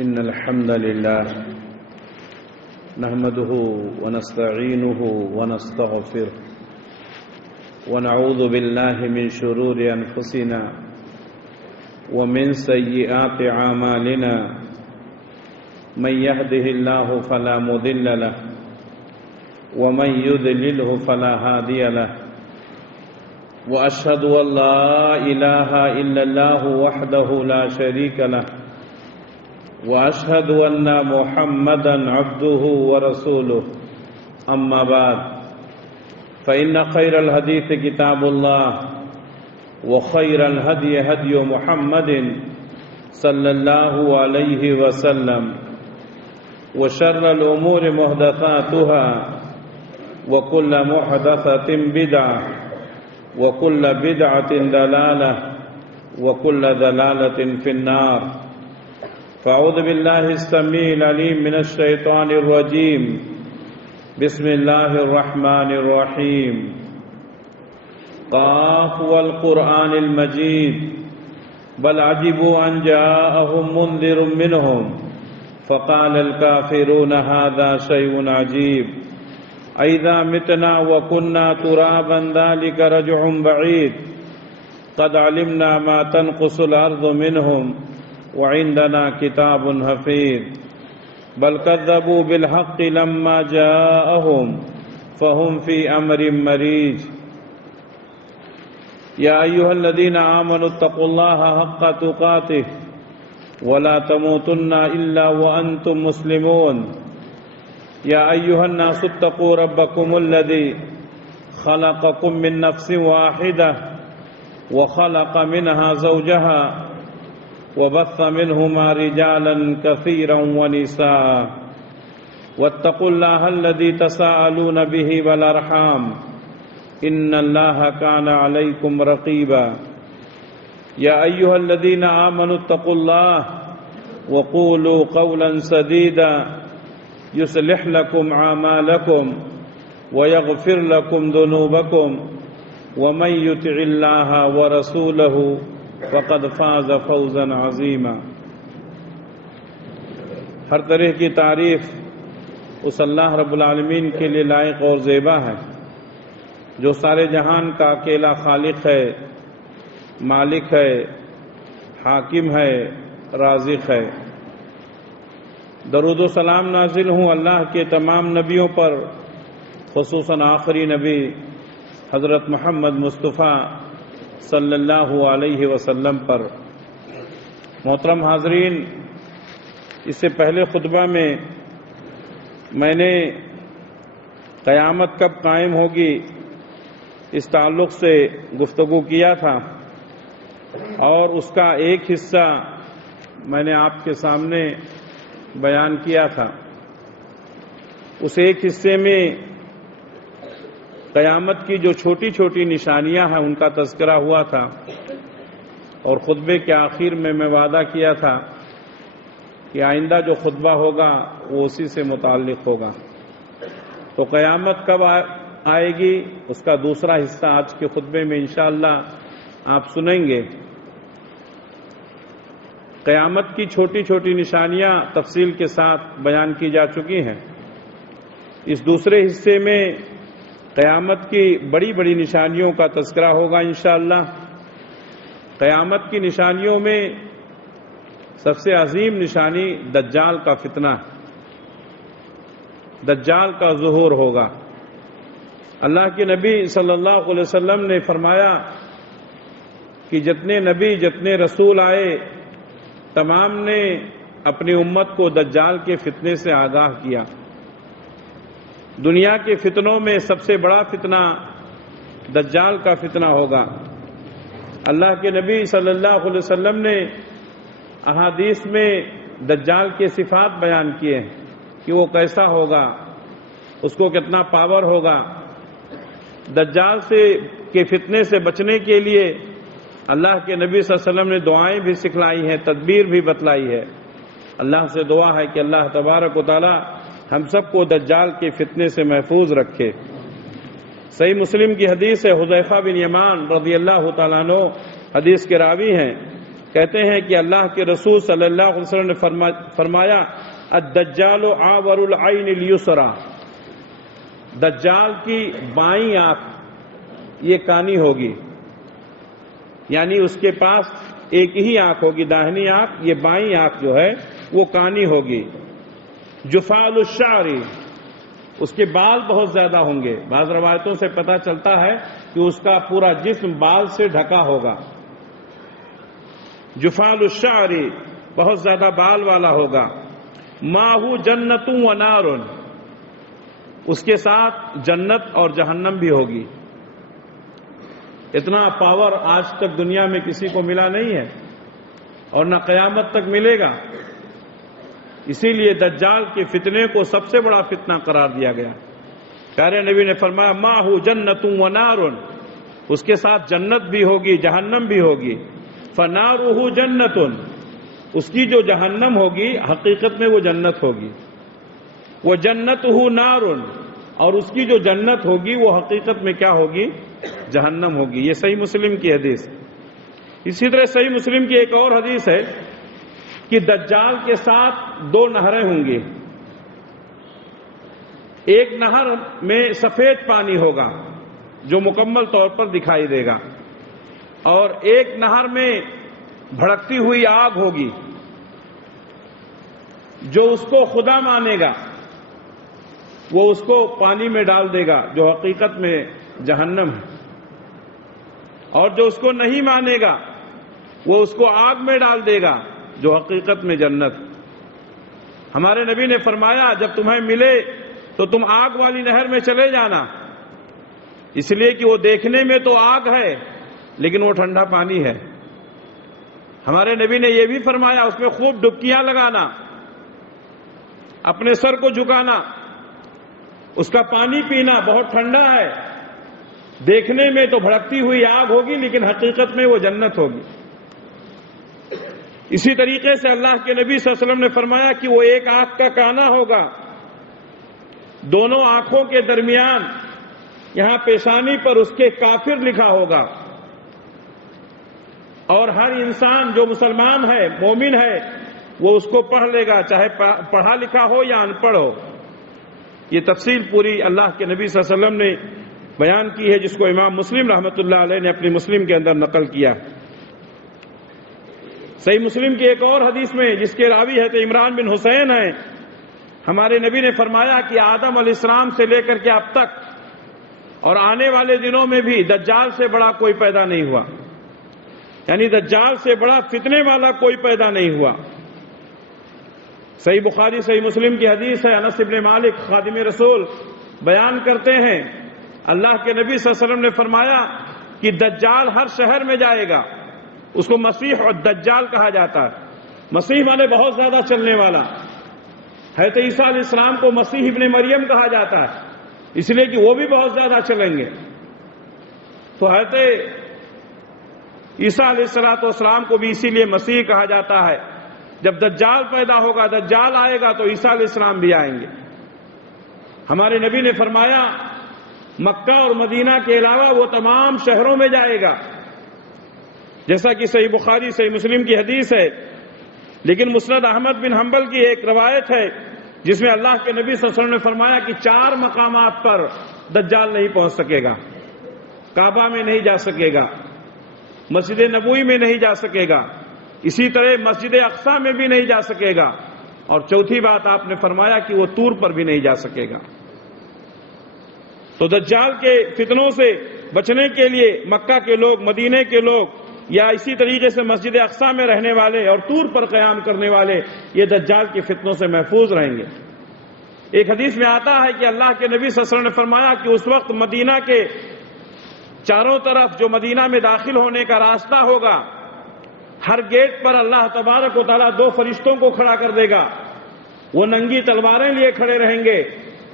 إن الحمد لله نحمده ونستعينه ونستغفره ونعوذ بالله من شرور أنفسنا ومن سيئات أعمالنا من يهده الله فلا مضل له ومن يضلله فلا هادي له وأشهد أن لا إله إلا الله وحده لا شريك له وأشهد أن محمدا عبده ورسوله أما بعد فإن خير الحديث كتاب الله وخير الهدي هدي محمد صلى الله عليه وسلم وشر الأمور محدثاتها وكل محدثة بدعة وكل بدعة ضلالة وكل ضلالة في النار فأعوذ بالله السميع العليم من الشيطان الرجيم بسم الله الرحمن الرحيم قاف والقرآن المجيد بل عجبوا أن جاءهم منذر منهم فقال الكافرون هذا شيء عجيب أئذا متنا وكنا ترابا ذلك رجع بعيد قد علمنا ما تنقص الأرض منهم وعندنا كتاب حفيظ بل كذبوا بالحق لما جاءهم فهم في أمر مريج يا أيها الذين آمنوا اتقوا الله حق تقاته ولا تموتن إلا وأنتم مسلمون يا أيها الناس اتقوا ربكم الذي خلقكم من نفس واحدة وخلق منها زوجها وبث منهما رجالا كثيرا ونساء واتقوا الله الذي تساءلون به والأرحام إن الله كان عليكم رقيبا يا أيها الذين آمنوا اتقوا الله وقولوا قولا سديدا يصلح لكم أعمالكم ويغفر لكم ذنوبكم ومن يطع الله ورسوله فقد فاز فوزا عظیما۔ ہر طرح کی تعریف اس اللہ رب العالمین کے لیے لائق اور زیبا ہے جو سارے جہان کا اکیلا خالق ہے، مالک ہے، حاکم ہے، رازق ہے۔ درود و سلام نازل ہوں اللہ کے تمام نبیوں پر، خصوصاً آخری نبی حضرت محمد مصطفیٰ صلی اللہ علیہ وسلم پر۔ محترم حاضرین، اس سے پہلے خطبہ میں نے قیامت کب قائم ہوگی اس تعلق سے گفتگو کیا تھا، اور اس کا ایک حصہ میں نے آپ کے سامنے بیان کیا تھا۔ اس ایک حصے میں قیامت کی جو چھوٹی چھوٹی نشانیاں ہیں ان کا تذکرہ ہوا تھا، اور خطبے کے آخر میں وعدہ کیا تھا کہ آئندہ جو خطبہ ہوگا وہ اسی سے متعلق ہوگا۔ تو قیامت کب آئے گی اس کا دوسرا حصہ آج کے خطبے میں انشاءاللہ آپ سنیں گے۔ قیامت کی چھوٹی چھوٹی نشانیاں تفصیل کے ساتھ بیان کی جا چکی ہیں۔ اس دوسرے حصے میں قیامت کی بڑی بڑی نشانیوں کا تذکرہ ہوگا انشاءاللہ۔ قیامت کی نشانیوں میں سب سے عظیم نشانی دجال کا فتنہ، دجال کا ظہور ہوگا۔ اللہ کے نبی صلی اللہ علیہ وسلم نے فرمایا کہ جتنے نبی جتنے رسول آئے تمام نے اپنی امت کو دجال کے فتنے سے آگاہ کیا۔ دنیا کے فتنوں میں سب سے بڑا فتنہ دجال کا فتنہ ہوگا۔ اللہ کے نبی صلی اللہ علیہ وسلم نے احادیث میں دجال کے صفات بیان کیے ہیں کہ وہ کیسا ہوگا، اس کو کتنا پاور ہوگا۔ دجال کے فتنے سے بچنے کے لیے اللہ کے نبی صلی اللہ علیہ وسلم نے دعائیں بھی سکھلائی ہیں، تدبیر بھی بتلائی ہے۔ اللہ سے دعا ہے کہ اللہ تبارک و تعالی ہم سب کو دجال کے فتنے سے محفوظ رکھے۔ صحیح مسلم کی حدیث ہے، حذیفہ بن یمان رضی اللہ تعالیٰ عنہ حدیث کے راوی ہیں کہتے ہیں کہ اللہ کے رسول صلی اللہ علیہ وسلم نے فرمایا الدجال عاور العین الیسرا، دجال کی بائیں آنکھ یہ کانی ہوگی، یعنی اس کے پاس ایک ہی آنکھ ہوگی داہنی آنکھ، یہ بائیں آنکھ جو ہے وہ کانی ہوگی۔ جفال الشعر، اس کے بال بہت زیادہ ہوں گے، بعض روایتوں سے پتہ چلتا ہے کہ اس کا پورا جسم بال سے ڈھکا ہوگا۔ جفال الشعر، بہت زیادہ بال والا ہوگا۔ ماہو جنت و نار، اس کے ساتھ جنت اور جہنم بھی ہوگی۔ اتنا پاور آج تک دنیا میں کسی کو ملا نہیں ہے اور نہ قیامت تک ملے گا، اسی لیے دجال کے فتنے کو سب سے بڑا فتنہ قرار دیا گیا۔ پیارے نبی نے فرمایا ماہو جنت و نار، اس کے ساتھ جنت بھی ہوگی جہنم بھی ہوگی۔ فنارہ جنت، اس کی جو جہنم ہوگی حقیقت میں وہ جنت ہوگی۔ وہ جنتہ نار، اور اس کی جو جنت ہوگی وہ حقیقت میں کیا ہوگی؟ جہنم ہوگی۔ یہ صحیح مسلم کی حدیث۔ اسی طرح صحیح مسلم کی ایک اور حدیث ہے کہ دجال کے ساتھ دو نہریں ہوں گی، ایک نہر میں سفید پانی ہوگا جو مکمل طور پر دکھائی دے گا، اور ایک نہر میں بھڑکتی ہوئی آگ ہوگی، جو اس کو خدا مانے گا وہ اس کو پانی میں ڈال دے گا جو حقیقت میں جہنم ہے، اور جو اس کو نہیں مانے گا وہ اس کو آگ میں ڈال دے گا جو حقیقت میں جنت۔ ہمارے نبی نے فرمایا جب تمہیں ملے تو تم آگ والی نہر میں چلے جانا، اس لیے کہ وہ دیکھنے میں تو آگ ہے لیکن وہ ٹھنڈا پانی ہے۔ ہمارے نبی نے یہ بھی فرمایا اس میں خوب ڈبکیاں لگانا، اپنے سر کو جھکانا، اس کا پانی پینا بہت ٹھنڈا ہے، دیکھنے میں تو بھڑکتی ہوئی آگ ہوگی لیکن حقیقت میں وہ جنت ہوگی۔ اسی طریقے سے اللہ کے نبی صلی اللہ علیہ وسلم نے فرمایا کہ وہ ایک آنکھ کا کانا ہوگا، دونوں آنکھوں کے درمیان یہاں پیشانی پر اس کے کافر لکھا ہوگا، اور ہر انسان جو مسلمان ہے مومن ہے وہ اس کو پڑھ لے گا، چاہے پڑھا لکھا ہو یا ان پڑھ ہو۔ یہ تفصیل پوری اللہ کے نبی صلی اللہ علیہ وسلم نے بیان کی ہے، جس کو امام مسلم رحمۃ اللہ علیہ نے اپنی مسلم کے اندر نقل کیا۔ صحیح مسلم کی ایک اور حدیث میں جس کے راوی ہے تو عمران بن حسین ہیں، ہمارے نبی نے فرمایا کہ آدم علیہ السلام سے لے کر کے اب تک اور آنے والے دنوں میں بھی دجال سے بڑا کوئی پیدا نہیں ہوا، یعنی دجال سے بڑا فتنے والا کوئی پیدا نہیں ہوا۔ صحیح بخاری صحیح مسلم کی حدیث ہے، انس بن مالک خادم رسول بیان کرتے ہیں اللہ کے نبی صلی اللہ علیہ وسلم نے فرمایا کہ دجال ہر شہر میں جائے گا، اس کو مسیح اور دجال کہا جاتا ہے۔ مسیح مانے بہت زیادہ چلنے والا، حضرت عیسیٰ علیہ السلام کو مسیح ابن مریم کہا جاتا ہے اس لیے کہ وہ بھی بہت زیادہ چلیں گے۔ تو حضرت عیسیٰ علیہ السلام کو بھی اسی لیے مسیح کہا جاتا ہے۔ جب دجال پیدا ہوگا، دجال آئے گا تو عیسیٰ علیہ السلام بھی آئیں گے۔ ہمارے نبی نے فرمایا مکہ اور مدینہ کے علاوہ وہ تمام شہروں میں جائے گا، جیسا کہ صحیح بخاری صحیح مسلم کی حدیث ہے۔ لیکن مسند احمد بن حنبل کی ایک روایت ہے جس میں اللہ کے نبی صلی اللہ علیہ وسلم نے فرمایا کہ 4 مقامات پر دجال نہیں پہنچ سکے گا، کعبہ میں نہیں جا سکے گا، مسجد نبوی میں نہیں جا سکے گا، اسی طرح مسجد اقصی میں بھی نہیں جا سکے گا، اور چوتھی بات آپ نے فرمایا کہ وہ طور پر بھی نہیں جا سکے گا۔ تو دجال کے فتنوں سے بچنے کے لیے مکہ کے لوگ، مدینے کے لوگ، یا اسی طریقے سے مسجد اقصی میں رہنے والے اور طور پر قیام کرنے والے یہ دجال کے فتنوں سے محفوظ رہیں گے۔ ایک حدیث میں آتا ہے کہ اللہ کے نبی صلی اللہ علیہ وسلم نے فرمایا کہ اس وقت مدینہ کے چاروں طرف جو مدینہ میں داخل ہونے کا راستہ ہوگا، ہر گیٹ پر اللہ تبارک و تعالیٰ 2 فرشتوں کو کھڑا کر دے گا، وہ ننگی تلواریں لیے کھڑے رہیں گے،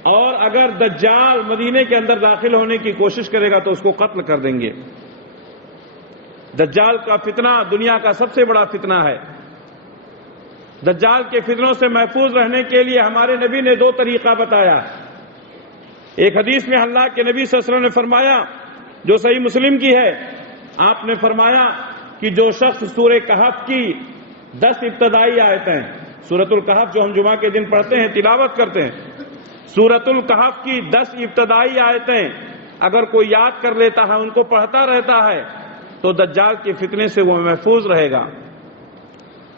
اور اگر دجال مدینے کے اندر داخل ہونے کی کوشش کرے گا تو اس کو قتل کر دیں گے۔ دجال کا فتنہ دنیا کا سب سے بڑا فتنہ ہے۔ دجال کے فتنوں سے محفوظ رہنے کے لیے ہمارے نبی نے 2 طریقہ بتایا۔ ایک حدیث میں اللہ کے نبی صلی اللہ علیہ وسلم نے فرمایا جو صحیح مسلم کی ہے، آپ نے فرمایا کہ جو شخص سورہ کہف کی 10 ابتدائی آیتیں، سورۃ الکہف جو ہم جمعہ کے دن پڑھتے ہیں، تلاوت کرتے ہیں، سورۃ الکہف کی 10 ابتدائی آیتیں اگر کوئی یاد کر لیتا ہے، ان کو پڑھتا رہتا ہے، تو دجال کے فتنے سے وہ محفوظ رہے گا۔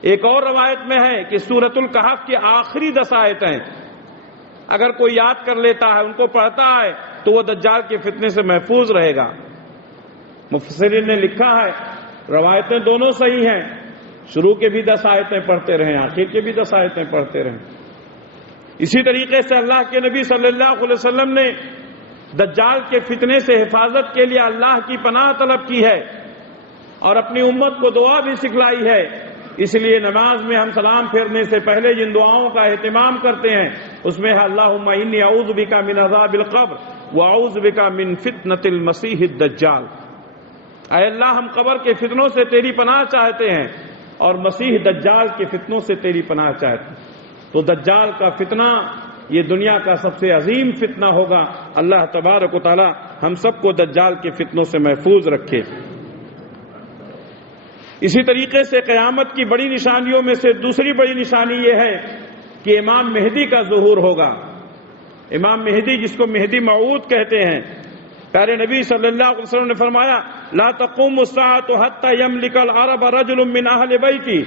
ایک اور روایت میں ہے کہ سورۃ الکہف کی آخری 10 آیتیں اگر کوئی یاد کر لیتا ہے، ان کو پڑھتا ہے، تو وہ دجال کے فتنے سے محفوظ رہے گا۔ مفسرین نے لکھا ہے روایتیں دونوں صحیح ہیں، شروع کے بھی 10 آیتیں پڑھتے رہیں، آخر کے بھی 10 آیتیں پڑھتے رہیں۔ اسی طریقے سے اللہ کے نبی صلی اللہ علیہ وسلم نے دجال کے فتنے سے حفاظت کے لیے اللہ کی پناہ طلب کی ہے اور اپنی امت کو دعا بھی سکھلائی ہے۔ اس لیے نماز میں ہم سلام پھیرنے سے پہلے جن دعاؤں کا اہتمام کرتے ہیں اس میں ہے اللہم انی اعوذ بک من عذاب القبر واعوذ بک من فتنۃ المسیح الدجال۔ اے اللہ، ہم قبر کے فتنوں سے تیری پناہ چاہتے ہیں اور مسیح دجال کے فتنوں سے تیری پناہ چاہتے ہیں۔ تو دجال کا فتنہ یہ دنیا کا سب سے عظیم فتنہ ہوگا۔ اللہ تبارک و تعالی ہم سب کو دجال کے فتنوں سے محفوظ رکھے۔ اسی طریقے سے قیامت کی بڑی نشانیوں میں سے دوسری بڑی نشانی یہ ہے کہ امام مہدی کا ظہور ہوگا۔ امام مہدی، جس کو مہدی موعود کہتے ہیں، پیارے نبی صلی اللہ علیہ وسلم نے فرمایا لا تقوم الساعة حتى يملك العرب رجل من اہل بیتی،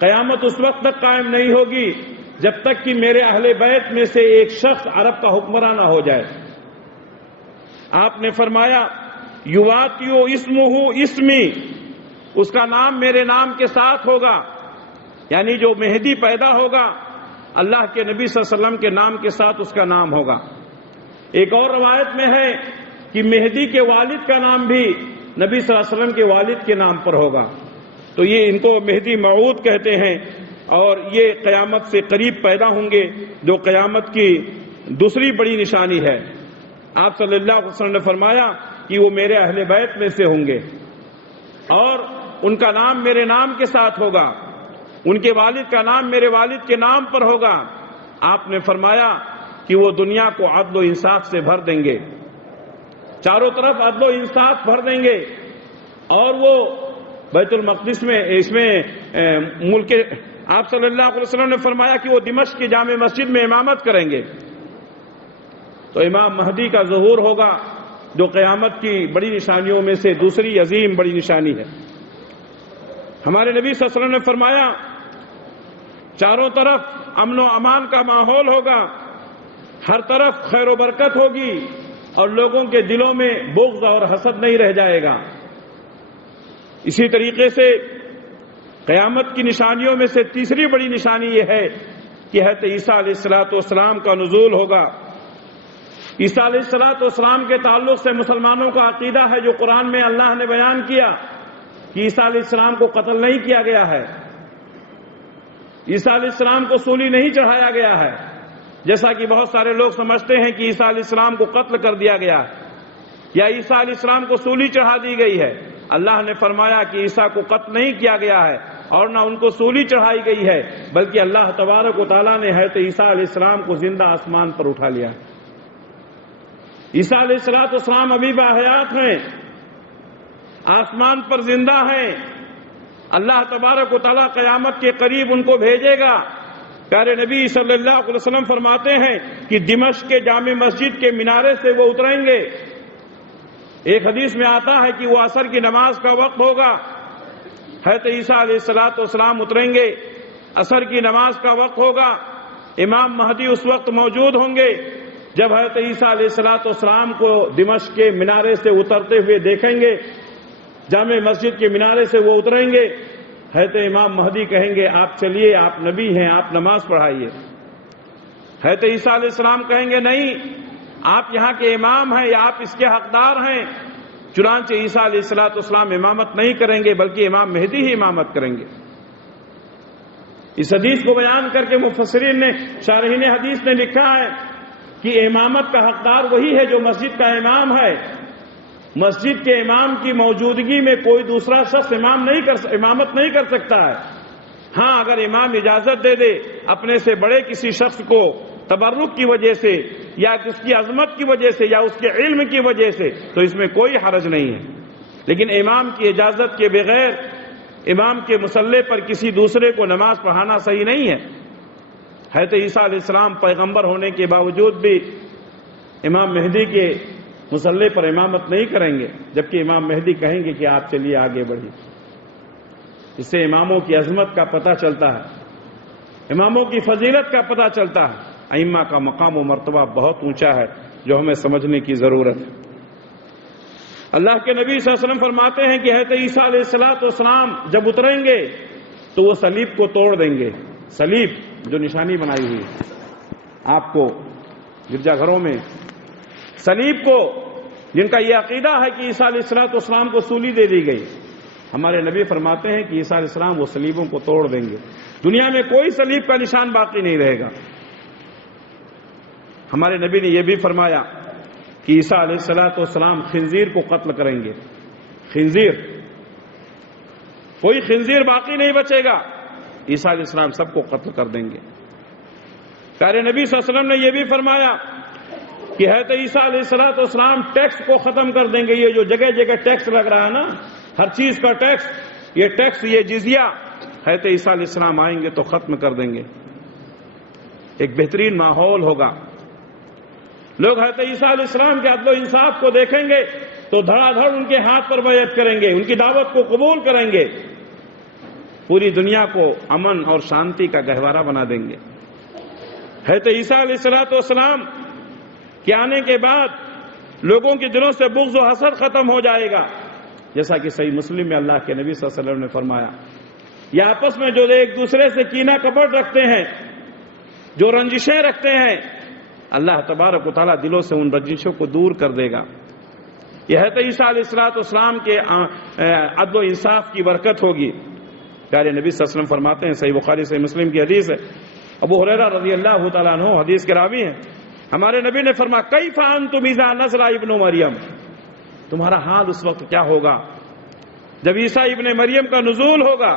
قیامت اس وقت تک قائم نہیں ہوگی جب تک کہ میرے اہل بیت میں سے ایک شخص عرب کا حکمراں نہ ہو جائے۔ آپ نے فرمایا یواتیو اسمہ اسمی، اس کا نام میرے نام کے ساتھ ہوگا، یعنی جو مہدی پیدا ہوگا اللہ کے نبی صلی اللہ علیہ وسلم کے نام کے ساتھ اس کا نام ہوگا۔ ایک اور روایت میں ہے کہ مہدی کے والد کا نام بھی نبی صلی اللہ علیہ وسلم کے والد کے نام پر ہوگا۔ تو یہ ان کو مہدی موعود کہتے ہیں اور یہ قیامت سے قریب پیدا ہوں گے، جو قیامت کی دوسری بڑی نشانی ہے۔ آپ صلی اللہ علیہ وسلم نے فرمایا کہ وہ میرے اہل بیت میں سے ہوں گے اور ان کا نام میرے نام کے ساتھ ہوگا، ان کے والد کا نام میرے والد کے نام پر ہوگا۔ آپ نے فرمایا کہ وہ دنیا کو عدل و انصاف سے بھر دیں گے، چاروں طرف عدل و انصاف بھر دیں گے، اور وہ بیت المقدس میں اس میں ملک، آپ صلی اللہ علیہ وسلم نے فرمایا کہ وہ دمشق کی جامع مسجد میں امامت کریں گے۔ تو امام مہدی کا ظہور ہوگا، جو قیامت کی بڑی نشانیوں میں سے دوسری عظیم بڑی نشانی ہے۔ ہمارے نبی صلی اللہ علیہ وسلم نے فرمایا چاروں طرف امن و امان کا ماحول ہوگا، ہر طرف خیر و برکت ہوگی اور لوگوں کے دلوں میں بغض اور حسد نہیں رہ جائے گا۔ اسی طریقے سے قیامت کی نشانیوں میں سے تیسری بڑی نشانی یہ ہے کہ حضرت عیسیٰ علیہ السلام کا نزول ہوگا۔ عیسیٰ علیہ السلام کے تعلق سے مسلمانوں کا عقیدہ ہے، جو قرآن میں اللہ نے بیان کیا کہ عیسیٰ علیہ السلام کو قتل نہیں کیا گیا ہے، عیسیٰ علیہ السلام کو سولی نہیں چڑھایا گیا ہے، جیسا کہ بہت سارے لوگ سمجھتے ہیں کہ عیسیٰ علیہ السلام کو قتل کر دیا گیا ہے یا عیسیٰ علیہ السلام کو سولی چڑھا دی گئی ہے۔ اللہ نے فرمایا کہ عیسیٰ کو قتل نہیں کیا گیا ہے اور نہ ان کو سولی چڑھائی گئی ہے، بلکہ اللہ تبارک و تعالیٰ نے حضرت عیسیٰ علیہ السلام کو زندہ آسمان پر اٹھا لیا۔ عیسیٰ علیہ السلام ابھی باحیات ہیں، آسمان پر زندہ ہیں۔ اللہ تبارک و تعالیٰ قیامت کے قریب ان کو بھیجے گا۔ پیارے نبی صلی اللہ علیہ وسلم فرماتے ہیں کہ دمشق کے جامع مسجد کے مینارے سے وہ اتریں گے۔ ایک حدیث میں آتا ہے کہ وہ عصر کی نماز کا وقت ہوگا، حضرت عیسیٰ علیہ السلام اتریں گے، عصر کی نماز کا وقت ہوگا، امام مہدی اس وقت موجود ہوں گے۔ جب حضرت عیسیٰ علیہ السلام کو دمشق کے مینارے سے اترتے ہوئے دیکھیں گے، جامع مسجد کے مینارے سے وہ اتریں گے، حضرت امام مہدی کہیں گے آپ چلیے، آپ نبی ہیں، آپ نماز پڑھائیے۔ حضرت عیسیٰ علیہ السلام کہیں گے نہیں، آپ یہاں کے امام ہیں یا آپ اس کے حقدار ہیں۔ چنانچہ عیسیٰ علیہ السلام امامت نہیں کریں گے، بلکہ امام مہدی ہی امامت کریں گے۔ اس حدیث کو بیان کر کے مفسرین نے، شارحین حدیث نے لکھا ہے کہ امامت کا حقدار وہی ہے جو مسجد کا امام ہے۔ مسجد کے امام کی موجودگی میں کوئی دوسرا شخص امامت نہیں کر سکتا ہے۔ ہاں، اگر امام اجازت دے دے اپنے سے بڑے کسی شخص کو تبرک کی وجہ سے یا اس کی عظمت کی وجہ سے یا اس کے علم کی وجہ سے، تو اس میں کوئی حرج نہیں ہے۔ لیکن امام کی اجازت کے بغیر امام کے مصلی پر کسی دوسرے کو نماز پڑھانا صحیح نہیں ہے۔ حضرت عیسیٰ علیہ السلام پیغمبر ہونے کے باوجود بھی امام مہدی کے مصلی پر امامت نہیں کریں گے، جبکہ امام مہدی کہیں گے کہ آپ چلیے آگے بڑھیے۔ اس سے اماموں کی عظمت کا پتہ چلتا ہے، اماموں کی فضیلت کا پتہ چلتا ہے۔ ائمہ کا مقام و مرتبہ بہت اونچا ہے جو ہمیں سمجھنے کی ضرورت ہے۔ اللہ کے نبی صلی اللہ علیہ وسلم فرماتے ہیں کہ حضرت عیسیٰ علیہ السلام جب اتریں گے تو وہ صلیب کو توڑ دیں گے۔ صلیب جو نشانی بنائی ہوئی ہے آپ کو گرجا گھروں میں، صلیب کو، جن کا یہ عقیدہ ہے کہ عیسیٰ علیہ السلام کو سولی دے دی گئی، ہمارے نبی فرماتے ہیں کہ عیسیٰ علیہ السلام وہ صلیبوں کو توڑ دیں گے، دنیا میں کوئی صلیب کا نشان باقی نہیں رہے گا۔ ہمارے نبی نے یہ بھی فرمایا کہ عیسیٰ علیہ السلام خنزیر کو قتل کریں گے۔ خنزیر، کوئی خنزیر باقی نہیں بچے گا، عیسیٰ علیہ السلام سب کو قتل کر دیں گے۔ پیارے نبی صلی اللہ علیہ وسلم نے یہ بھی فرمایا کہ حضرت عیسیٰ علیہ السلام ٹیکس کو ختم کر دیں گے۔ یہ جو جگہ جگہ ٹیکس لگ رہا ہے نا، ہر چیز کا ٹیکس، یہ ٹیکس، یہ جزیہ، حضرت عیسیٰ علیہ السلام آئیں گے تو ختم کر دیں گے۔ ایک بہترین ماحول ہوگا، لوگ حضرت عیسیٰ علیہ السلام کے عدل و انصاف کو دیکھیں گے تو دھڑا دھڑ ان کے ہاتھ پر بیعت کریں گے، ان کی دعوت کو قبول کریں گے، پوری دنیا کو امن اور شانتی کا گہوارہ بنا دیں گے۔ حضرت عیسیٰ علیہ السلام کے آنے کے بعد لوگوں کے دلوں سے بغض و حسد ختم ہو جائے گا، جیسا کہ صحیح مسلم میں اللہ کے نبی صلی اللہ علیہ وسلم نے فرمایا، یہ آپس میں جو ایک دوسرے سے کینہ کپٹ رکھتے ہیں، جو رنجشیں رکھتے ہیں، اللہ تبارک و تعالیٰ دلوں سے ان رنجشوں کو دور کر دے گا۔ یہ حضرت عیسیٰ علیہ السلام کے عدل و انصاف کی برکت ہوگی۔ پیارے نبی صلی اللہ علیہ وسلم فرماتے ہیں، صحیح بخاری صحیح مسلم کی حدیث ہے، ابو ہریرہ رضی اللہ تعالیٰ عنہ حدیث کے راوی ہیں، ہمارے نبی نے فرمایا کیف انتم اذا نزل ابن مریم، تمہارا حال اس وقت کیا ہوگا جب عیسیٰ ابن مریم کا نزول ہوگا،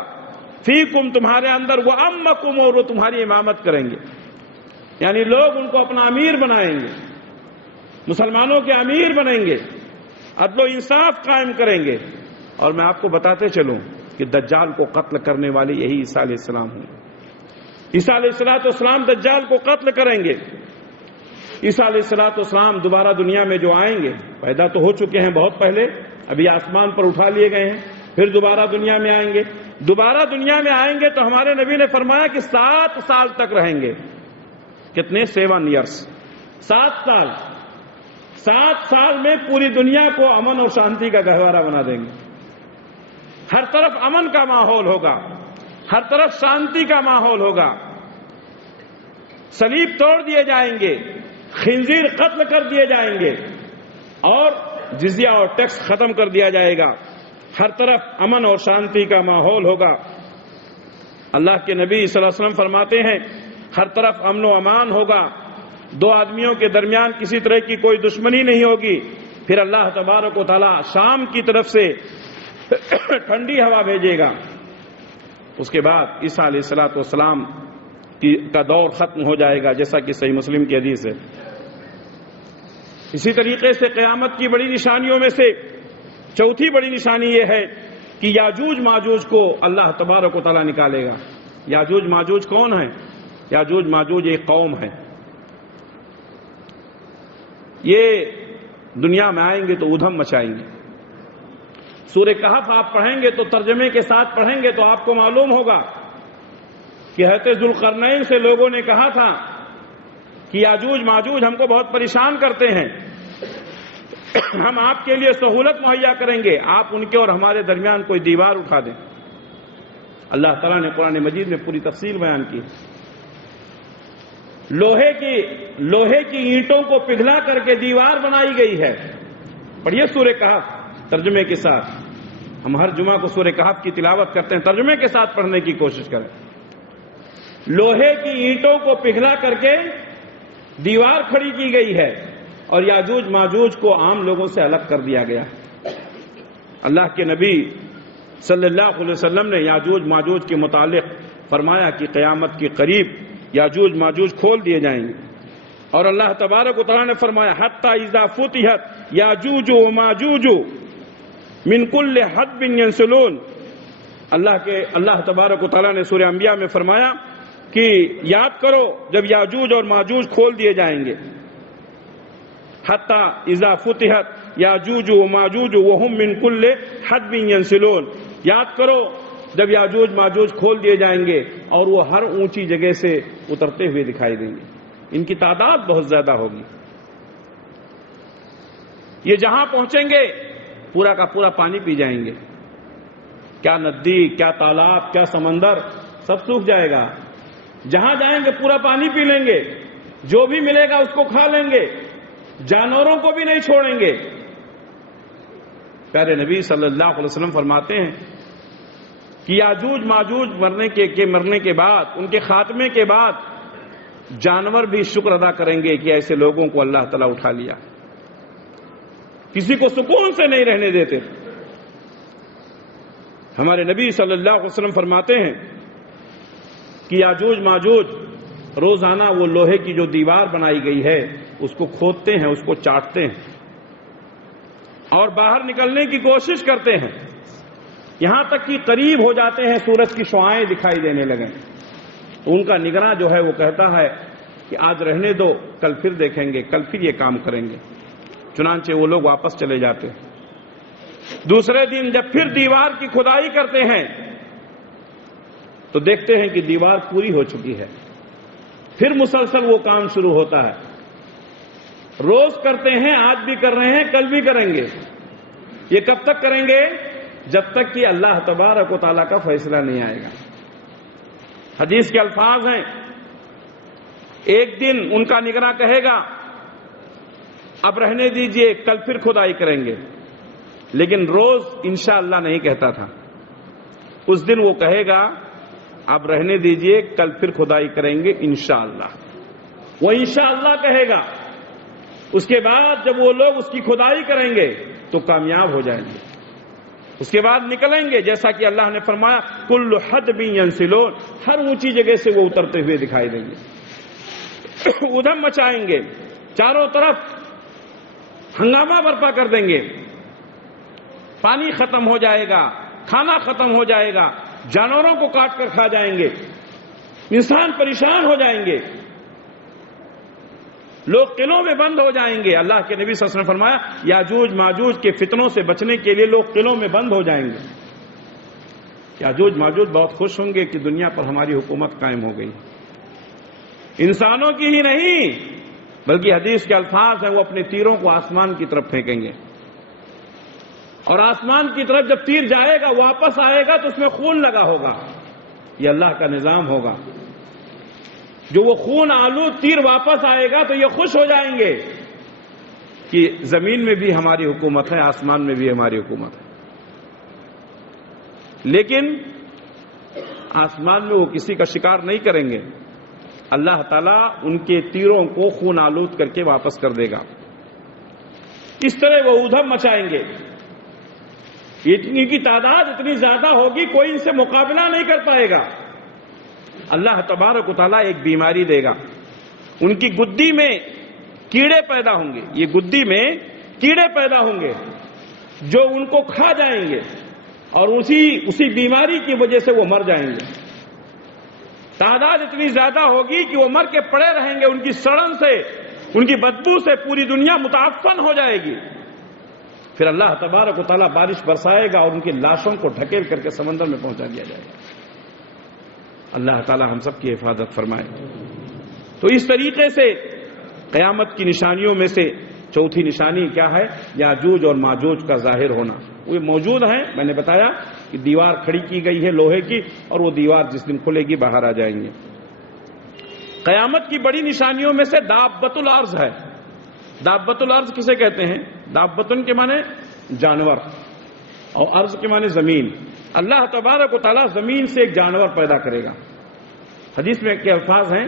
فیکم، تمہارے اندر، وہ امکم، اور وہ تمہاری امامت کریں گے، یعنی لوگ ان کو اپنا امیر بنائیں گے، مسلمانوں کے امیر بنیں گے، عدل و انصاف قائم کریں گے۔ اور میں آپ کو بتاتے چلوں کہ دجال کو قتل کرنے والے یہی عیسیٰ علیہ السلام ہوں۔ عیسیٰ علیہ السلام دجال کو قتل کریں گے۔ عیسیٰ علیہ السلام دوبارہ دنیا میں جو آئیں گے، پیدا تو ہو چکے ہیں بہت پہلے، ابھی آسمان پر اٹھا لیے گئے ہیں، پھر دوبارہ دنیا میں آئیں گے۔ دوبارہ دنیا میں آئیں گے تو ہمارے نبی نے فرمایا کہ 7 سال تک رہیں گے۔ کتنے؟ 7 ایئرس، 7 سال۔ 7 سال میں پوری دنیا کو امن اور شانتی کا گہوارہ بنا دیں گے۔ ہر طرف امن کا ماحول ہوگا، ہر طرف شانتی کا ماحول ہوگا، صلیب توڑ دیے جائیں گے، خنزیر قتل کر دیے جائیں گے، اور جزیہ اور ٹیکس ختم کر دیا جائے گا، ہر طرف امن اور شانتی کا ماحول ہوگا۔ اللہ کے نبی صلی اللہ علیہ وسلم فرماتے ہیں ہر طرف امن و امان ہوگا، 2 آدمیوں کے درمیان کسی طرح کی کوئی دشمنی نہیں ہوگی۔ پھر اللہ تبارک و تعالی شام کی طرف سے ٹھنڈی ہوا بھیجے گا۔ اس کے بعد عیسیٰ علیہ السلام کا دور ختم ہو جائے گا، جیسا کہ صحیح مسلم کی حدیث ہے۔ اسی طریقے سے قیامت کی بڑی نشانیوں میں سے چوتھی بڑی نشانی یہ ہے کہ یاجوج ماجوج کو اللہ تبارک و تعالیٰ نکالے گا۔ یاجوج ماجوج کون ہیں؟ یاجوج ماجوج ایک قوم ہے، یہ دنیا میں آئیں گے تو ادھم مچائیں گے۔ سورہ کہف آپ پڑھیں گے تو ترجمے کے ساتھ پڑھیں گے تو آپ کو معلوم ہوگا کہ حضرت ذوالقرنین سے لوگوں نے کہا تھا کہ یاجوج ماجوج ہم کو بہت پریشان کرتے ہیں، ہم آپ کے لیے سہولت مہیا کریں گے، آپ ان کے اور ہمارے درمیان کوئی دیوار اٹھا دیں۔ اللہ تعالیٰ نے قرآن مجید میں پوری تفصیل بیان کی۔ لوہے کی اینٹوں کو پگھلا کر کے دیوار بنائی گئی ہے۔ پڑھیے سورہ کہف ترجمے کے ساتھ، ہم ہر جمعہ کو سورہ کہف کی تلاوت کرتے ہیں، ترجمے کے ساتھ پڑھنے کی کوشش کریں۔ لوہے کی اینٹوں کو پگھلا کر کے دیوار کھڑی کی گئی ہے، اور یاجوج ماجوج کو عام لوگوں سے الگ کر دیا گیا۔ اللہ کے نبی صلی اللہ علیہ وسلم نے یاجوج ماجوج کے متعلق فرمایا کہ قیامت کے قریب یاجوج ماجوج کھول دیے جائیں گے، اور اللہ تبارک و تعالیٰ نے فرمایا حتی اذا فتحت یاجوج و ماجوج، من کل حدب ینسلون. اللہ تبارک و تعالیٰ نے سورہ انبیاء میں فرمایا کہ یاد کرو جب یاجوج اور ماجوج کھول دیے جائیں گے. حتی اذا فتحت یاجوج و ماجوج وہم من کل حدب ینسلون. یاد کرو جب یاجوج ماجوج کھول دیے جائیں گے اور وہ ہر اونچی جگہ سے اترتے ہوئے دکھائی دیں گے. ان کی تعداد بہت زیادہ ہوگی. یہ جہاں پہنچیں گے پورا کا پورا پانی پی جائیں گے. کیا ندی، کیا تالاب، کیا سمندر، سب سوکھ جائے گا. جہاں جائیں گے پورا پانی پی لیں گے. جو بھی ملے گا اس کو کھا لیں گے. جانوروں کو بھی نہیں چھوڑیں گے. پیارے نبی صلی اللہ علیہ وسلم فرماتے ہیں کہ یاجوج ماجوج مرنے کے بعد، ان کے خاتمے کے بعد جانور بھی شکر ادا کریں گے کہ ایسے لوگوں کو اللہ تعالیٰ اٹھا لیا. کسی کو سکون سے نہیں رہنے دیتے. ہمارے نبی صلی اللہ علیہ وسلم فرماتے ہیں کہ یاجوج ماجوج روزانہ وہ لوہے کی جو دیوار بنائی گئی ہے اس کو کھودتے ہیں، اس کو چاٹتے ہیں اور باہر نکلنے کی کوشش کرتے ہیں، یہاں تک کہ قریب ہو جاتے ہیں سورج کی شعاعیں دکھائی دینے لگیں. ان کا نگراں جو ہے وہ کہتا ہے کہ آج رہنے دو، کل پھر دیکھیں گے، کل پھر یہ کام کریں گے. چنانچہ وہ لوگ واپس چلے جاتے ہیں. دوسرے دن جب پھر دیوار کی کھدائی کرتے ہیں تو دیکھتے ہیں کہ دیوار پوری ہو چکی ہے. پھر مسلسل وہ کام شروع ہوتا ہے. روز کرتے ہیں، آج بھی کر رہے ہیں، کل بھی کریں گے. یہ کب تک کریں گے؟ جب تک کہ اللہ تبارک و تعالیٰ کا فیصلہ نہیں آئے گا. حدیث کے الفاظ ہیں، ایک دن ان کا نگراں کہے گا اب رہنے دیجئے، کل پھر کھدائی کریں گے. لیکن روز انشاءاللہ نہیں کہتا تھا. اس دن وہ کہے گا اب رہنے دیجئے، کل پھر کھدائی کریں گے انشاءاللہ. وہ انشاءاللہ کہے گا. اس کے بعد جب وہ لوگ اس کی کھدائی کریں گے تو کامیاب ہو جائیں گے. اس کے بعد نکلیں گے جیسا کہ اللہ نے فرمایا کل حدب ینسلون، ہر اونچی جگہ سے وہ اترتے ہوئے دکھائی دیں گے. ادھم مچائیں گے، چاروں طرف ہنگامہ برپا کر دیں گے. پانی ختم ہو جائے گا، کھانا ختم ہو جائے گا، جانوروں کو کاٹ کر کھا جائیں گے، انسان پریشان ہو جائیں گے، لوگ قلعوں میں بند ہو جائیں گے. اللہ کے نبی صلی اللہ علیہ وسلم نے فرمایا یاجوج ماجوج کے فتنوں سے بچنے کے لیے لوگ قلعوں میں بند ہو جائیں گے. یاجوج ماجوج بہت خوش ہوں گے کہ دنیا پر ہماری حکومت قائم ہو گئی. انسانوں کی ہی نہیں بلکہ حدیث کے الفاظ ہیں وہ اپنے تیروں کو آسمان کی طرف پھینکیں گے اور آسمان کی طرف جب تیر جائے گا واپس آئے گا تو اس میں خون لگا ہوگا. یہ اللہ کا نظام ہوگا. جو وہ خون آلود تیر واپس آئے گا تو یہ خوش ہو جائیں گے کہ زمین میں بھی ہماری حکومت ہے، آسمان میں بھی ہماری حکومت ہے. لیکن آسمان میں وہ کسی کا شکار نہیں کریں گے. اللہ تعالیٰ ان کے تیروں کو خون آلود کر کے واپس کر دے گا. اس طرح وہ ادھم مچائیں گے. ان کی تعداد اتنی زیادہ ہوگی کوئی ان سے مقابلہ نہیں کر پائے گا. اللہ تبارک و تعالیٰ ایک بیماری دے گا. ان کی گدی میں کیڑے پیدا ہوں گے. یہ گدی میں کیڑے پیدا ہوں گے جو ان کو کھا جائیں گے اور اسی بیماری کی وجہ سے وہ مر جائیں گے. تعداد اتنی زیادہ ہوگی کہ وہ مر کے پڑے رہیں گے. ان کی سڑن سے، ان کی بدبو سے پوری دنیا متعفن ہو جائے گی. پھر اللہ تبارک و تعالیٰ بارش برسائے گا اور ان کی لاشوں کو ڈھکیل کر کے سمندر میں پہنچا دیا جائے گا. اللہ تعالیٰ ہم سب کی حفاظت فرمائے. تو اس طریقے سے قیامت کی نشانیوں میں سے چوتھی نشانی کیا ہے؟ یاجوج اور ماجوج کا ظاہر ہونا. وہ موجود ہیں. میں نے بتایا کہ دیوار کھڑی کی گئی ہے لوہے کی اور وہ دیوار جس دن کھلے گی باہر آ جائیں گے. قیامت کی بڑی نشانیوں میں سے دابۃ الارض ہے. دابۃ الارض کسے کہتے ہیں؟ دابۃن کے معنی جانور اور ارض کے معنی زمین. اللہ تبارک و تعالیٰ زمین سے ایک جانور پیدا کرے گا. حدیث میں کے الفاظ ہیں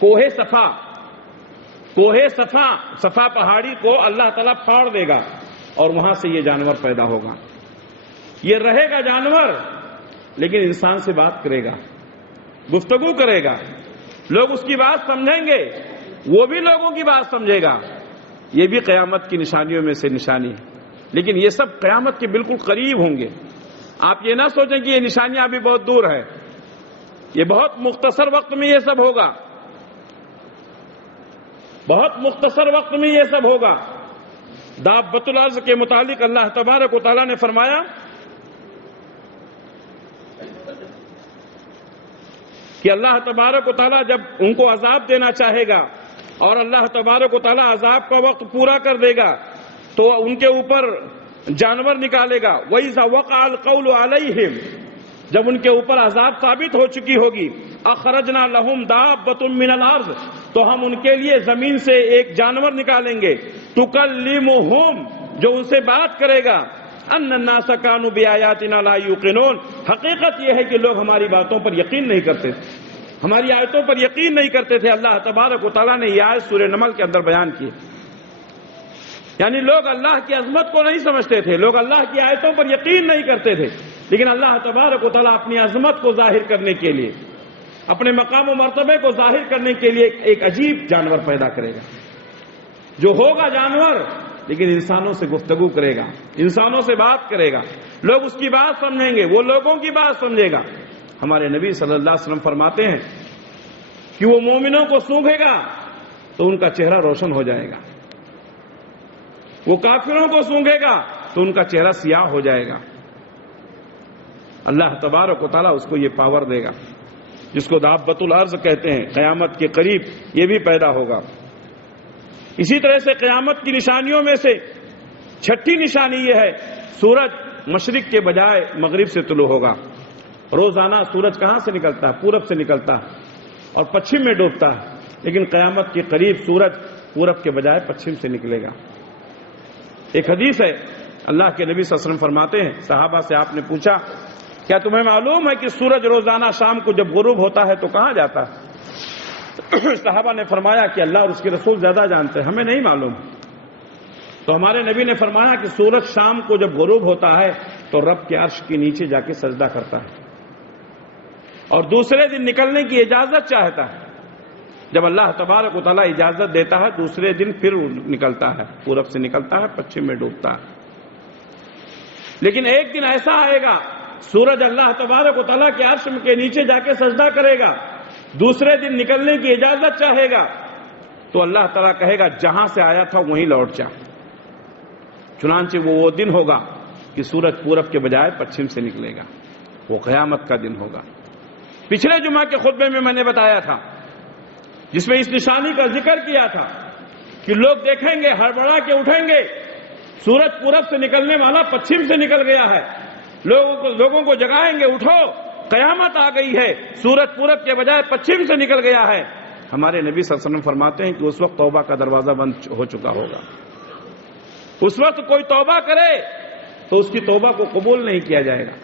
کوہ صفا پہاڑی کو اللہ تعالیٰ پھاڑ دے گا اور وہاں سے یہ جانور پیدا ہوگا. یہ رہے گا جانور لیکن انسان سے بات کرے گا، گفتگو کرے گا. لوگ اس کی بات سمجھیں گے، وہ بھی لوگوں کی بات سمجھے گا. یہ بھی قیامت کی نشانیوں میں سے نشانی ہے. لیکن یہ سب قیامت کے بالکل قریب ہوں گے. آپ یہ نہ سوچیں کہ یہ نشانیاں ابھی بہت دور ہے، یہ بہت مختصر وقت میں یہ سب ہوگا، بہت مختصر وقت میں یہ سب ہوگا. دابۃ الارض کے متعلق اللہ تبارک و تعالیٰ نے فرمایا کہ اللہ تبارک و تعالیٰ جب ان کو عذاب دینا چاہے گا اور اللہ تبارک و تعالیٰ عذاب کا وقت پورا کر دے گا تو ان کے اوپر جانور نکالے گا. وَإِذَا وَقَعَ الْقَوْلُ عَلَيْهِمْ، جب ان کے اوپر عذاب ثابت ہو چکی ہوگی، أَخْرَجْنَا لَهُمْ دَابَّةٌ مِّنَ الْأَرْضِ، تو ہم ان کے لیے زمین سے ایک جانور نکالیں گے، تُكَلِّمُهُمْ، جو ان سے بات کرے گا، أَنَّ النَّاسَ كَانُوا بِآيَاتِنَا لَا يُوقِنُونَ، حقیقت یہ ہے کہ لوگ ہماری باتوں پر یقین نہیں کرتے تھے، ہماری آیتوں پر یقین نہیں کرتے تھے. اللہ تبارک و تعالیٰ نے یہ آیت سورہ نمل کے اندر بیان کی. یعنی لوگ اللہ کی عظمت کو نہیں سمجھتے تھے، لوگ اللہ کی آیتوں پر یقین نہیں کرتے تھے، لیکن اللہ تبارک و تعالیٰ اپنی عظمت کو ظاہر کرنے کے لیے، اپنے مقام و مرتبے کو ظاہر کرنے کے لیے ایک عجیب جانور پیدا کرے گا، جو ہوگا جانور لیکن انسانوں سے گفتگو کرے گا، انسانوں سے بات کرے گا، لوگ اس کی بات سمجھیں گے، وہ لوگوں کی بات سمجھے گا. ہمارے نبی صلی اللہ علیہ وسلم فرماتے ہیں کہ وہ مومنوں کو سونگھے گا تو ان کا چہرہ روشن ہو جائے گا، وہ کافروں کو سونگھے گا تو ان کا چہرہ سیاہ ہو جائے گا. اللہ تبارک و تعالیٰ اس کو یہ پاور دے گا جس کو دابۃ الارض کہتے ہیں. قیامت کے قریب یہ بھی پیدا ہوگا. اسی طرح سے قیامت کی نشانیوں میں سے چھٹی نشانی یہ ہے، سورج مشرق کے بجائے مغرب سے طلوع ہوگا. روزانہ سورج کہاں سے نکلتا ہے؟ پورب سے نکلتا ہے اور پچھم میں ڈوبتا ہے، لیکن قیامت کے قریب سورج پورب کے بجائے پچھم سے نکلے گا. ایک حدیث ہے، اللہ کے نبی صلی اللہ علیہ وسلم فرماتے ہیں، صحابہ سے آپ نے پوچھا کیا تمہیں معلوم ہے کہ سورج روزانہ شام کو جب غروب ہوتا ہے تو کہاں جاتا ہے؟ صحابہ نے فرمایا کہ اللہ اور اس کے رسول زیادہ جانتے ہیں، ہمیں نہیں معلوم. تو ہمارے نبی نے فرمایا کہ سورج شام کو جب غروب ہوتا ہے تو رب کے عرش کے نیچے جا کے سجدہ کرتا ہے اور دوسرے دن نکلنے کی اجازت چاہتا ہے. جب اللہ تبارک و تعالیٰ اجازت دیتا ہے دوسرے دن پھر نکلتا ہے، پورب سے نکلتا ہے، پچھم میں ڈوبتا ہے. لیکن ایک دن ایسا آئے گا سورج اللہ تبارک و تعالیٰ کے عرش کے نیچے جا کے سجدہ کرے گا، دوسرے دن نکلنے کی اجازت چاہے گا تو اللہ تعالیٰ کہے گا جہاں سے آیا تھا وہیں لوٹ جا. چنانچہ وہ دن ہوگا کہ سورج پورب کے بجائے پچھم سے نکلے گا، وہ قیامت کا دن ہوگا. پچھلے جمعہ کے خطبے میں نے بتایا تھا، جس میں اس نشانی کا ذکر کیا تھا کہ لوگ دیکھیں گے، ہڑبڑا کے اٹھیں گے، سورج پورب سے نکلنے والا پچھم سے نکل گیا ہے. لوگوں کو جگائیں گے، اٹھو قیامت آ گئی ہے، سورج پورب کے بجائے پچھم سے نکل گیا ہے. ہمارے نبی صلی اللہ علیہ وسلم فرماتے ہیں کہ اس وقت توبہ کا دروازہ بند ہو چکا ہوگا. اس وقت کوئی توبہ کرے تو اس کی توبہ کو قبول نہیں کیا جائے گا.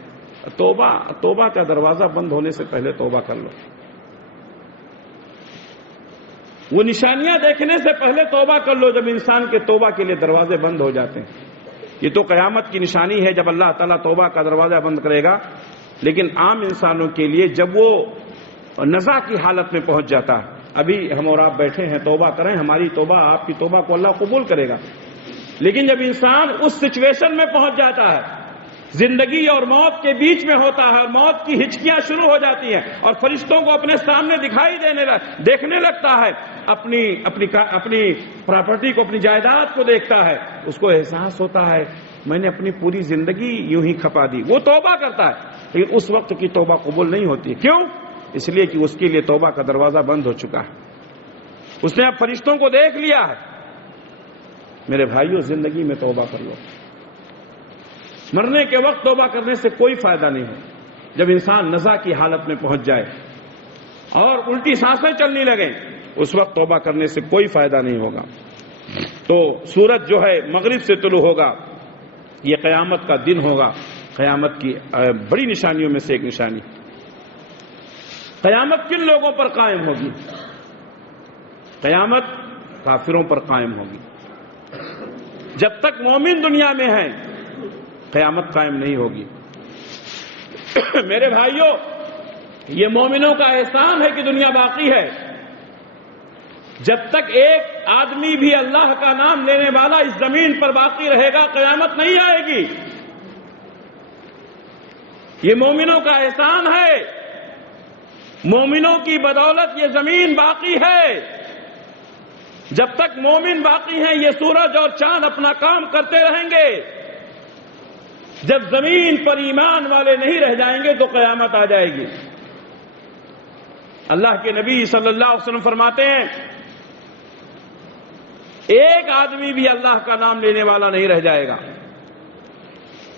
توبہ کا دروازہ بند ہونے سے پہلے توبہ کر لو. وہ نشانیاں دیکھنے سے پہلے توبہ کر لو جب انسان کے توبہ کے لیے دروازے بند ہو جاتے ہیں. یہ تو قیامت کی نشانی ہے جب اللہ تعالیٰ توبہ کا دروازہ بند کرے گا. لیکن عام انسانوں کے لیے جب وہ نزع کی حالت میں پہنچ جاتا ہے، ابھی ہم اور آپ بیٹھے ہیں، توبہ کریں، ہماری توبہ آپ کی توبہ کو اللہ قبول کرے گا. لیکن جب انسان اس سچویشن میں پہنچ جاتا ہے، زندگی اور موت کے بیچ میں ہوتا ہے اور موت کی ہچکیاں شروع ہو جاتی ہیں اور فرشتوں کو اپنے سامنے دیکھنے لگتا ہے، اپنی پراپرٹی کو، اپنی جائیداد کو دیکھتا ہے، اس کو احساس ہوتا ہے میں نے اپنی پوری زندگی یوں ہی کھپا دی. وہ توبہ کرتا ہے لیکن اس وقت کی توبہ قبول نہیں ہوتی. کیوں؟ اس لیے کہ اس کے لیے توبہ کا دروازہ بند ہو چکا ہے. اس نے اب فرشتوں کو دیکھ لیا ہے. میرے بھائیوں، زندگی میں توبہ کر لو. مرنے کے وقت توبہ کرنے سے کوئی فائدہ نہیں ہے. جب انسان نزع کی حالت میں پہنچ جائے اور الٹی سانسیں چلنے لگیں اس وقت توبہ کرنے سے کوئی فائدہ نہیں ہوگا. تو سورج جو ہے مغرب سے طلوع ہوگا، یہ قیامت کا دن ہوگا. قیامت کی بڑی نشانیوں میں سے ایک نشانی. قیامت کن لوگوں پر قائم ہوگی؟ قیامت کافروں پر قائم ہوگی. جب تک مومن دنیا میں ہیں قیامت قائم نہیں ہوگی. میرے بھائیوں، یہ مومنوں کا احسان ہے کہ دنیا باقی ہے. جب تک ایک آدمی بھی اللہ کا نام لینے والا اس زمین پر باقی رہے گا قیامت نہیں آئے گی۔ یہ مومنوں کا احسان ہے، مومنوں کی بدولت یہ زمین باقی ہے۔ جب تک مومن باقی ہیں یہ سورج اور چاند اپنا کام کرتے رہیں گے۔ جب زمین پر ایمان والے نہیں رہ جائیں گے تو قیامت آ جائے گی۔ اللہ کے نبی صلی اللہ علیہ وسلم فرماتے ہیں ایک آدمی بھی اللہ کا نام لینے والا نہیں رہ جائے گا،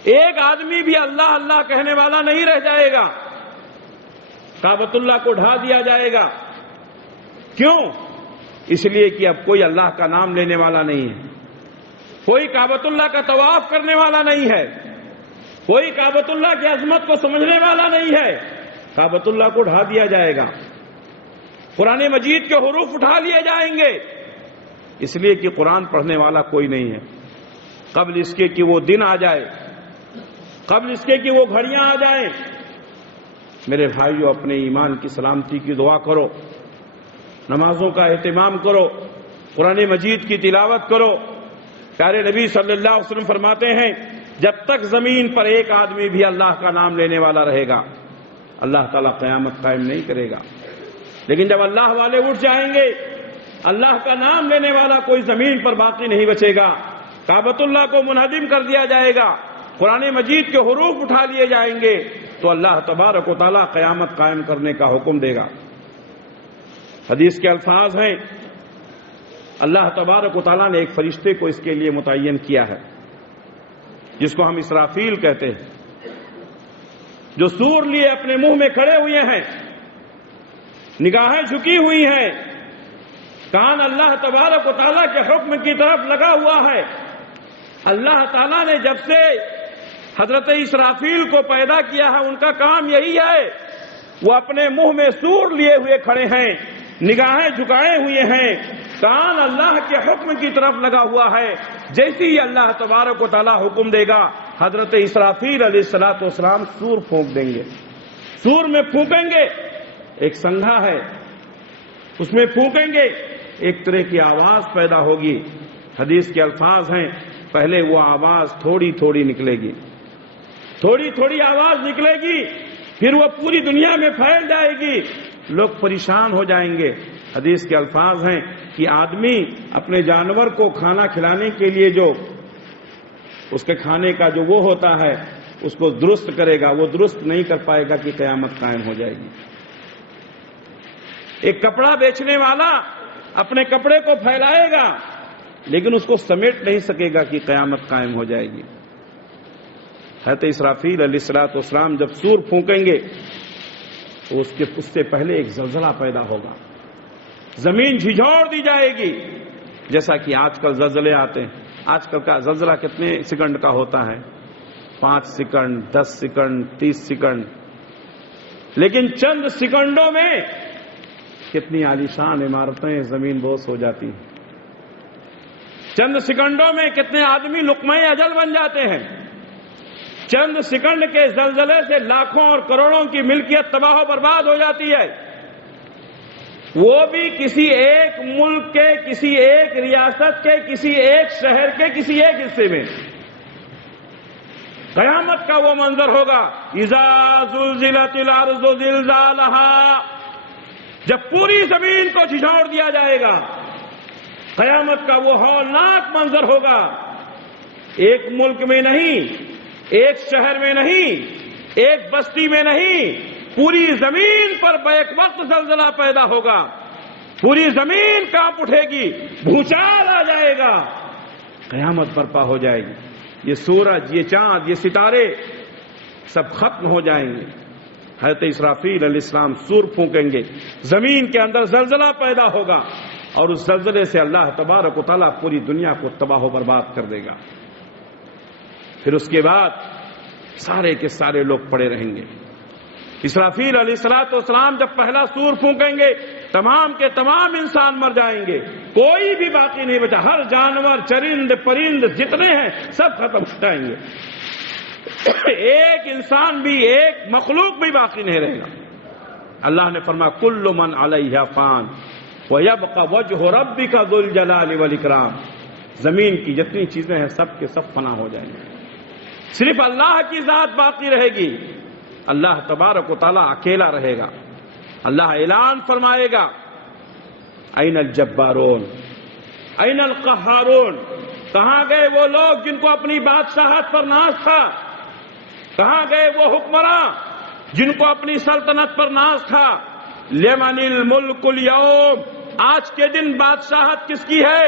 ایک آدمی بھی اللہ اللہ کہنے والا نہیں رہ جائے گا۔ کعبۃ اللہ کو ڈھا دیا جائے گا۔ کیوں؟ اس لیے کہ اب کوئی اللہ کا نام لینے والا نہیں ہے، کوئی کعبۃ اللہ کا طواف کرنے والا نہیں ہے، کوئی کعبۃ اللہ کی عظمت کو سمجھنے والا نہیں ہے۔ کعبۃ اللہ کو ڈھا دیا جائے گا، قرآن مجید کے حروف اٹھا لیے جائیں گے، اس لیے کہ قرآن پڑھنے والا کوئی نہیں ہے۔ قبل اس کے کہ وہ دن آ جائے، قبل اس کے کہ وہ گھڑیاں آ جائیں، میرے بھائیو اپنے ایمان کی سلامتی کی دعا کرو، نمازوں کا اہتمام کرو، قرآن مجید کی تلاوت کرو۔ پیارے نبی صلی اللہ علیہ وسلم فرماتے ہیں جب تک زمین پر ایک آدمی بھی اللہ کا نام لینے والا رہے گا اللہ تعالیٰ قیامت قائم نہیں کرے گا۔ لیکن جب اللہ والے اٹھ جائیں گے اللہ کا نام لینے والا کوئی زمین پر باقی نہیں بچے گا۔ کعبۃ اللہ کو منہدم کر دیا جائے گا، قرآن مجید کے حروف اٹھا لیے جائیں گے تو اللہ تبارک و تعالیٰ قیامت قائم کرنے کا حکم دے گا۔ حدیث کے الفاظ ہیں اللہ تبارک و تعالیٰ نے ایک فرشتے کو اس کے لیے متعین کیا ہے جس کو ہم اسرافیل کہتے ہیں، جو سور لیے اپنے منہ میں کھڑے ہوئے ہیں، نگاہیں جھکی ہوئی ہیں، کان اللہ تبارک و تعالیٰ کے حکم کی طرف لگا ہوا ہے۔ اللہ تعالیٰ نے جب سے حضرت اسرافیل کو پیدا کیا ہے ان کا کام یہی ہے، وہ اپنے منہ میں سور لیے ہوئے کھڑے ہیں، نگاہیں جھکائے ہوئے ہیں، کان اللہ کے حکم کی طرف لگا ہوا ہے۔ جیسے ہی اللہ تبارک و تعالیٰ حکم دے گا حضرت اسرافیل علیہ السلام سور پھونک دیں گے۔ سور میں پھونکیں گے، ایک سنگھا ہے اس میں پھونکیں گے، ایک طرح کی آواز پیدا ہوگی۔ حدیث کے الفاظ ہیں پہلے وہ آواز تھوڑی تھوڑی نکلے گی، تھوڑی تھوڑی آواز نکلے گی، پھر وہ پوری دنیا میں پھیل جائے گی، لوگ پریشان ہو جائیں گے۔ حدیث کے الفاظ ہیں کہ آدمی اپنے جانور کو کھانا کھلانے کے لیے جو اس کے کھانے کا جو وہ ہوتا ہے اس کو درست کرے گا، وہ درست نہیں کر پائے گا کہ قیامت قائم ہو جائے گی۔ ایک کپڑا بیچنے والا اپنے کپڑے کو پھیلائے گا لیکن اس کو سمیٹ نہیں سکے گا کہ قیامت قائم ہو جائے گی۔ حضرت اسرافیل علیہ السلام جب سور پھونکیں گے تو اس سے پہلے ایک زلزلہ پیدا ہوگا، زمین جھنجھوڑ دی جائے گی، جیسا کہ آج کل زلزلے آتے ہیں۔ آج کل کا زلزلہ کتنے سیکنڈ کا ہوتا ہے؟ 5 سیکنڈ، 10 سیکنڈ، 30 سیکنڈ، لیکن چند سیکنڈوں میں کتنی عالیشان عمارتیں زمین بوس ہو جاتی ہیں، چند سیکنڈوں میں کتنے آدمی لقمہ اجل بن جاتے ہیں۔ چند سیکنڈ کے زلزلے سے لاکھوں اور کروڑوں کی ملکیت تباہ و برباد ہو جاتی ہے، وہ بھی کسی ایک ملک کے، کسی ایک ریاست کے، کسی ایک شہر کے، کسی ایک حصے میں۔ قیامت کا وہ منظر ہوگا اذا زلزلت الارض زلزالہا، جب پوری زمین کو جھنجھوڑ دیا جائے گا۔ قیامت کا وہ ہولناک منظر ہوگا، ایک ملک میں نہیں، ایک شہر میں نہیں، ایک بستی میں نہیں، پوری زمین پر بیک وقت زلزلہ پیدا ہوگا، پوری زمین کانپ اٹھے گی، بھوچال آ جائے گا، قیامت برپا ہو جائے گی۔ یہ سورج، یہ چاند، یہ ستارے سب ختم ہو جائیں گے۔ حضرت اسرافیل علیہ السلام سور پھونکیں گے، زمین کے اندر زلزلہ پیدا ہوگا اور اس زلزلے سے اللہ تبارک و تعالیٰ پوری دنیا کو تباہ و برباد کر دے گا۔ پھر اس کے بعد سارے کے سارے لوگ پڑے رہیں گے۔ اسرافیل علیہ السلام جب پہلا سور پھونکیں گے تمام کے تمام انسان مر جائیں گے، کوئی بھی باقی نہیں بچا، ہر جانور، چرند، پرند جتنے ہیں سب ختم ہو جائیں گے، ایک انسان بھی، ایک مخلوق بھی باقی نہیں رہے گا۔ اللہ نے فرمایا کل من علیہا فان، وَيَبْقَ وَجْهُ رَبِّكَ ذُو الْجَلَالِ وَالْإِكْرَامِ، زمین کی جتنی چیزیں ہیں سب کے سب فنا ہو جائیں گے، صرف اللہ کی ذات باقی رہے گی، اللہ تبارک و تعالیٰ اکیلا رہے گا۔ اللہ اعلان فرمائے گا این الجبارون این القہارون، کہاں گئے وہ لوگ جن کو اپنی بادشاہت پر ناز تھا، کہاں گئے وہ حکمراں جن کو اپنی سلطنت پر ناز تھا؟ لمن الملک اليوم، آج کے دن بادشاہت کس کی ہے؟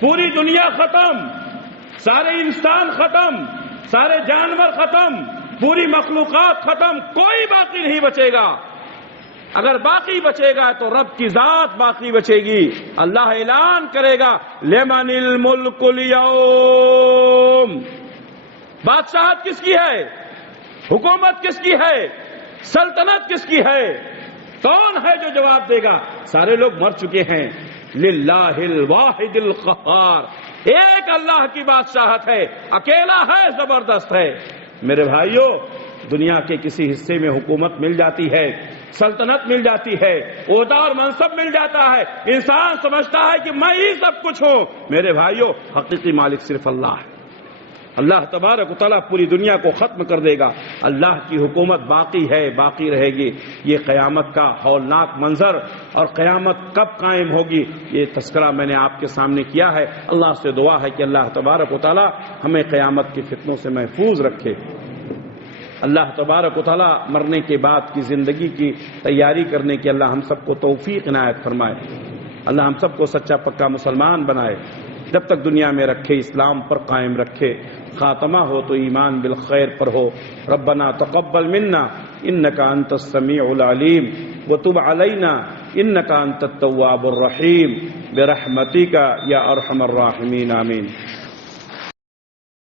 پوری دنیا ختم، سارے انسان ختم، سارے جانور ختم، پوری مخلوقات ختم، کوئی باقی نہیں بچے گا۔ اگر باقی بچے گا تو رب کی ذات باقی بچے گی۔ اللہ اعلان کرے گا لمن الملک اليوم، بادشاہت کس کی ہے؟ حکومت کس کی ہے؟ سلطنت کس کی ہے؟ کون ہے جو جواب دے گا؟ سارے لوگ مر چکے ہیں۔ للہ الواحد القہار، ایک اللہ کی بادشاہت ہے، اکیلا ہے، زبردست ہے۔ میرے بھائیو، دنیا کے کسی حصے میں حکومت مل جاتی ہے، سلطنت مل جاتی ہے، عہدہ اور منصب مل جاتا ہے، انسان سمجھتا ہے کہ میں ہی سب کچھ ہوں۔ میرے بھائیو، حقیقی مالک صرف اللہ ہے۔ اللہ تبارک و تعالیٰ پوری دنیا کو ختم کر دے گا، اللہ کی حکومت باقی ہے، باقی رہے گی۔ یہ قیامت کا ہولناک منظر، اور قیامت کب قائم ہوگی یہ تذکرہ میں نے آپ کے سامنے کیا ہے۔ اللہ سے دعا ہے کہ اللہ تبارک و تعالیٰ ہمیں قیامت کے فتنوں سے محفوظ رکھے۔ اللہ تبارک و تعالیٰ مرنے کے بعد کی زندگی کی تیاری کرنے کی اللہ ہم سب کو توفیق عنایت فرمائے۔ اللہ ہم سب کو سچا پکا مسلمان بنائے، جب تک دنیا میں رکھے اسلام پر قائم رکھے، خاتمہ ہو تو ایمان بالخیر پر ہو۔ ربنا تقبل منا انک انت السمیع العلیم وتب علینا انک انت التواب الرحیم برحمتک یا ارحم الراحمین، آمین۔